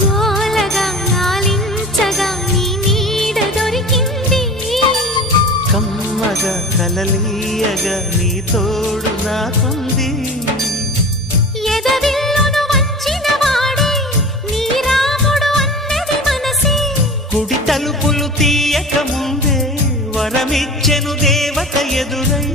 జోలగా లాలించగా నీ నీడ దొరికింది కమ్మగా కలలీయగా నీ తోడు నాకుంది ఎదవిల్లును వంచిన వాడే నీ రాముడు అన్నది మనసే కుడి తలుపులు తీయక ముందే వరమిచ్చెను దేవత ఎదురై